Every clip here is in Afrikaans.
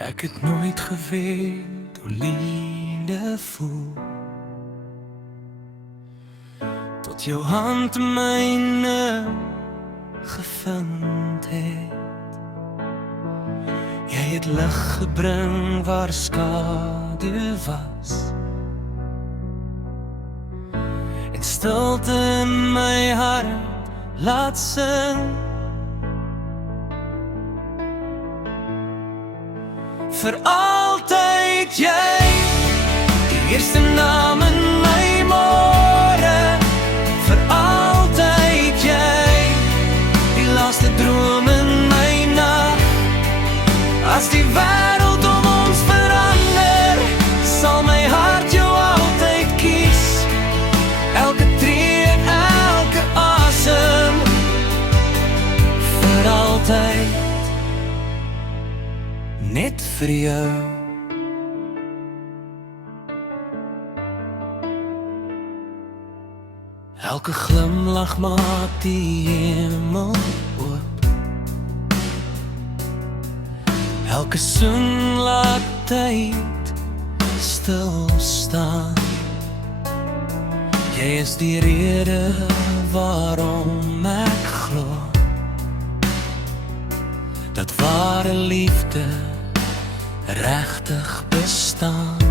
Ek het nooit geweet hoe liefde voel, tot jou hand myne gevind het. Jy het lig gebring waar skadu was, en stilte in my hart laat sing. Vir altyd jy, die eerste naam in my môre. Vir altyd jy, die laaste droom in my nag. As die wêreld om ons verander, sal my hart jou altyd kies. Elke tree, elke asem, vir altyd. Net vir jou. Elke glimlach maak die hemel oop. Elke soen laat tyd stil staan. Jy is die rede waarom ek glo dat ware liefde regtig bestaan.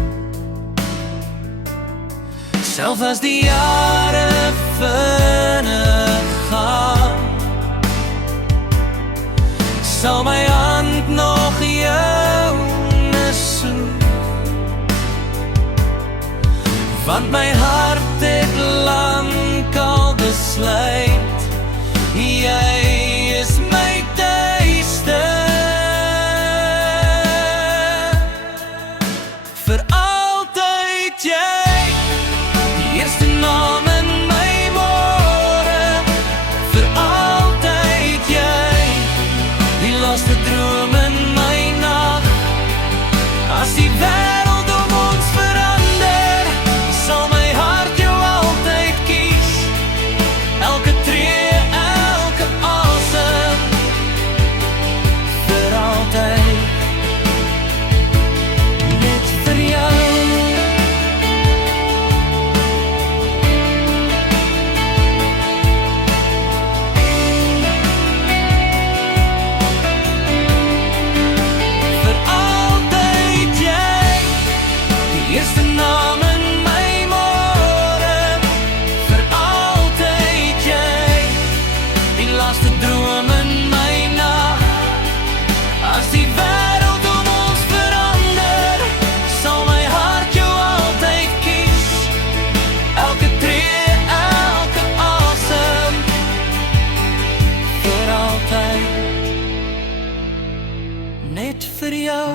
Selfs as die jare vinnig gaan, sal my hand nog joune soen. Want my hart het lang al besluit, jy is my tuiste. Vir altyd jy, die eerste naam in my môre. Vir altyd jy, die laaste droom in my nag. As die wêreld om ons verander, sal my hart jou altyd kies. Elke tree, elke asem, vir altyd. Net vir jou. Eerste naam in my môre. Vir altyd jy, die laaste droom in my nag. As die wêreld om ons verander, sal my hart jou altyd kies. Elke tree, elke asem, vir altyd. Net vir jou.